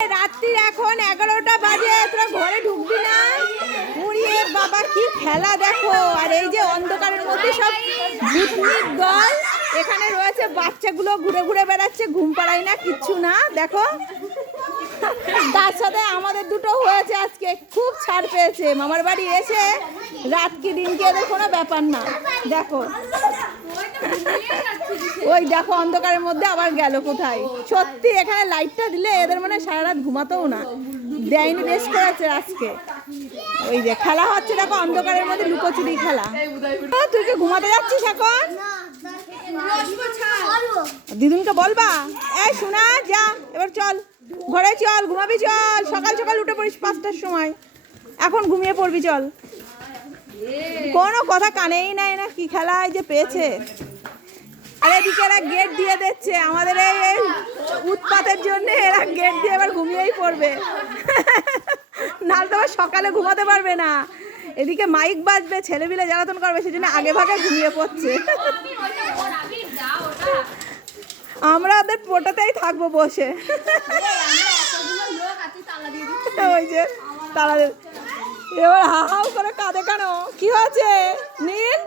রাত্রির এখন 11টা বাজে, তোরা ঘরে ঢুকবি না? উড়িয়ে বাবা কি খেলা দেখো। আর এই যে অন্ধকারের মধ্যে সব ভূতনির দল এখানে রয়েছে, বাচ্চাগুলো ঘুরে ঘুরে বেড়াচ্ছে, ঘুম পাড়ায় না, কিচ্ছু না। দেখো তার সাথে আমাদের দুটো হয়েছে আজকে, খুব ছাড় পেয়েছে। মামার বাড়ি এসে রাত কি দিন কি এদের কোনো ব্যাপার না। দেখো ওই দেখো অন্ধকারের মধ্যে আবার গেল কোথায়। সত্যি এখানে লাইটটা দিলে এদের মানে সারা রাত ঘুমাতেও না, দেয়নি, বেশ করেছে আজকে। ওই যে খেলা হচ্ছে দেখো অন্ধকারের মধ্যে, লুকোচুরি খেলা। তুই কি ঘুমাতে যাচ্ছিস এখন? দিদুনকে বলবা এই শোনা যা এবার চল ঘরে, চল ঘুমাবি, চল সকাল সকাল উঠে পড়িস 5টার সময়, এখন ঘুমিয়ে পড়বি চল। কোনো কথা কানেই নাই না, কি খেলা এই যে পেয়েছে। আর এদিকে এরা গেট দিয়ে দিচ্ছে আমাদের এই উৎপাতের জন্য, এরা গেট দিয়ে এবার ঘুমিয়েই পড়বে, নাহলে তো আবার সকালে ঘুমাতে পারবে না। এদিকে মাইক বাজবে, ছেলেপিলে জ্বালাতন করবে, সেজন্য আগে ভাগে ঘুমিয়ে পড়ছে। আমরা ওদের পোটাতেই থাকবো বসে। ওই যে তারা এবার হাহাও করে কাঁদে কেন, কি হয়েছে নীল?